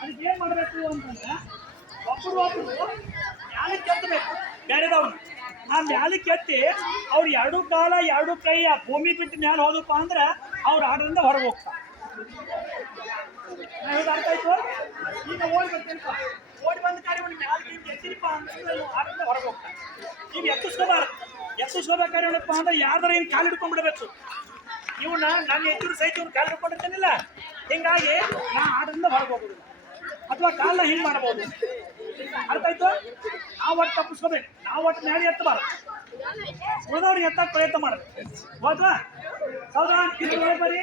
ಅದಕ್ಕೆ ಏನ್ ಮಾಡಬೇಕು ಅಂತಂದ್ರೆ ಒಬ್ಬರು ಮ್ಯಾಲಕ್ಕೆ ಎತ್ತಬೇಕು ಬೇರೆದವ್ರು. ಆ ಮ್ಯಾಲಕ್ಕೆ ಎತ್ತಿ ಅವ್ರು ಎರಡು ಕಾಲ ಎರಡು ಕೈ ಆ ಭೂಮಿ ಬಿಟ್ಟು ಮ್ಯಾಲೆ ಹೋದಪ್ಪ ಅಂದ್ರೆ ಅವ್ರ ಆಟದಿಂದ ಹೊರಗೆ ಹೋಗ್ತಾರೆ. ಅರ್ಥ ಆಯ್ತು? ಈಗ ಓಡಿ ಬರ್ತೀನಪ್ಪ, ಓಡಿ ಬಂದ ಕಾರ್ಯ ಒಂದು ಮ್ಯಾಲೆ ಎತ್ತಿರಿಪ್ಪ ಅಂದ್ರೆ ಆಟದಿಂದ ಹೊರಗೆ ಹೋಗ್ತಾರೆ. ಈಗ ಎತ್ತಿಸ್ಕೋಬೇಕಾದ್ರೆ ಏನಪ್ಪ ಅಂದ್ರೆ ಯಾರ್ದಾರ ಏನು ಕಾಲು ಹಿಡ್ಕೊಂಡ್ಬಿಡ್ಬೇಕು. ಇವನ್ನ ನನ್ನ ಎತ್ತಿರು ಸಹಿತ ಇವ್ರು ಕಾಲು ಹಿಡ್ಕೊಂಡಿರ್ತಾನಿಲ್ಲ, ಹಿಂಗಾಗಿ ನಾ ಆಟದಿಂದ ಹೊರಗೆ ಹೋಗೋದಿಲ್ಲ. ಅಥವಾ ಕಾಲನ್ನ ಹಿಂಗೆ ಮಾಡ್ಬೋದು. ಅರ್ಥ ಆಯ್ತು? ನಾವು ಒಟ್ಟು ತಪ್ಪಿಸ್ಕೋಬೇಕು, ನಾವು ಒಟ್ಟು ಮ್ಯಾಲೆ ಎತ್ತಬಾರ, ಉಳಿದವ್ರಿಗೆ ಎತ್ತಕ್ಕೆ ಪ್ರಯತ್ನ ಮಾಡ್ಬೇಕು. ಹೌದಾ? ಹೌದಾ? ಒಳಗೆ ಬರ್ರಿ,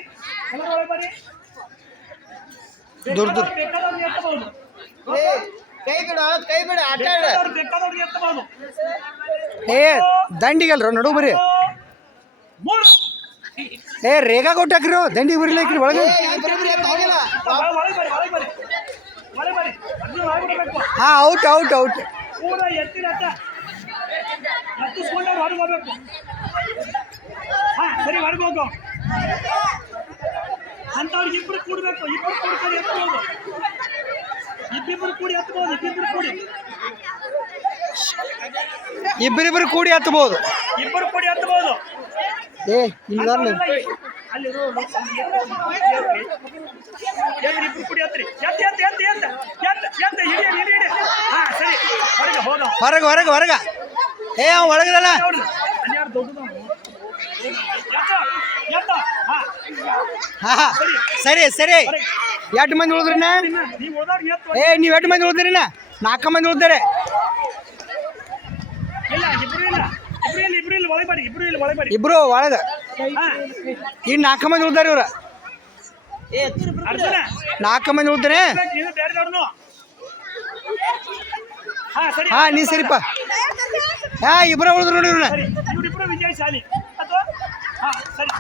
ಒಳಗೆ ಬರ್ರಿ. ಬೇಕಾದವ್ರಿಗೆ ಎತ್ತಬಹುದು, ಬೇಕಾದವ್ರಿಗೆ ಎತ್ತಬಹುದು. ಏ ದಂಡಿಗಲ್ರ ನಡು ಬರ್ರಿ. ಏ ರೇಖಾ ಕೊಟ್ಟಾಕ್ರಿ ದಂಡಿಗೆ ಬರಿಲಿಕ್ರಿ ಒಳಗೆ. ಹಾ ಔಟ್ ಔಟ್ ಔಟ್. ಪೂರ ಎತ್ತಿರತ್ತ ಎತ್ತಿಸ್ಕೊಂಡವ್ರು ಹೊರಗೆ ಹೋಗ್ಬೇಕು. ಹಾ ಸರಿ, ಹೊರಗೆ ಹೋಗು. ಅಂತವ್ರಿಗೆ ಇಬ್ಬರು ಕೂಡಬೇಕು, ಇಬ್ಬರು ಕೂಡ್ಕೊಂಡು ಎತ್ತಬಹುದು, ಇಬ್ಬಿಬ್ಬರು ಕೂಡಿ ಎತ್ತಬಹುದು, ಇಬ್ಬರಿಬ್ಬರು ಕೂಡಿ ಎತ್ತಬಹುದು, ಇಬ್ಬರು ಕೂಡಿ ಎತ್ತಬಹುದು. ಏ ಇಲ್ಲ ಅಲ್ಲಿ ಇಬ್ರು ಕೂಡಿ ಎತ್ರಿ, ಎತ್ತ ಎತ್ತ ಎತ್ತ ಎತ್ತ ಎತ್ತ ಎತ್ತ ಹಿಡಿ ಹಿಡಿ ಹಿಡಿ. ಹಾ ಸರಿ, ಹೊರಗೆ ಹೋದ, ಹೊರಗೆ ಹೊರಗೆ ಹೊರಗೆ. ಏ ಅವ ಒಳಗದಲ್ಲ. ಅನ್ಯಾರು ದೊಡ್ಡದು ಎತ್ತ. ಹಾ ಹಾ ಸರಿ ಸರಿ. ಎಷ್ಟು ಮಂದಿ ಉಳಿದ್ರಿನ? ನೀವು ಉಳಿದವ್ರಿಗೆ ಎತ್ತು. ಏ ನೀವು ಎಷ್ಟು ಮಂದಿ ಉಳಿದ್ರಿನ? 4 ಮಂದಿ ಉಳಿದಾರೆ. ಇಲ್ಲ ಇಬ್ರು ಇಲ್ಲ, ಇಬ್ರು ಇಲ್ಲ ಒಳಗೆ ಬರಿ, ಇಬ್ರು ಒಳಗೆ. ಇನ್ನು 4 ಮಂದಿ ಉಳಿದಾರೆ ಇವ್ರ. ಅರ್ಜುನ 4 ಮಂದಿ ಉಳಿದ್ರೆ. ನೀನು ಬೇರೆದವ್ರನ್ನು. ಹಾ ಸರಿ, ಹಾ ನೀ ಸರಿಪ್ಪ. ಹಾ ಇಬ್ಬರ ಉಳಿದ್ರು ನೋಡಿ ಇವ್ರನ್ನ. ಸರಿ, ಇವರಿಬ್ರು ವಿಜಯಶಾಲಿ ಅಥವಾ ಹಾ ಸರಿ.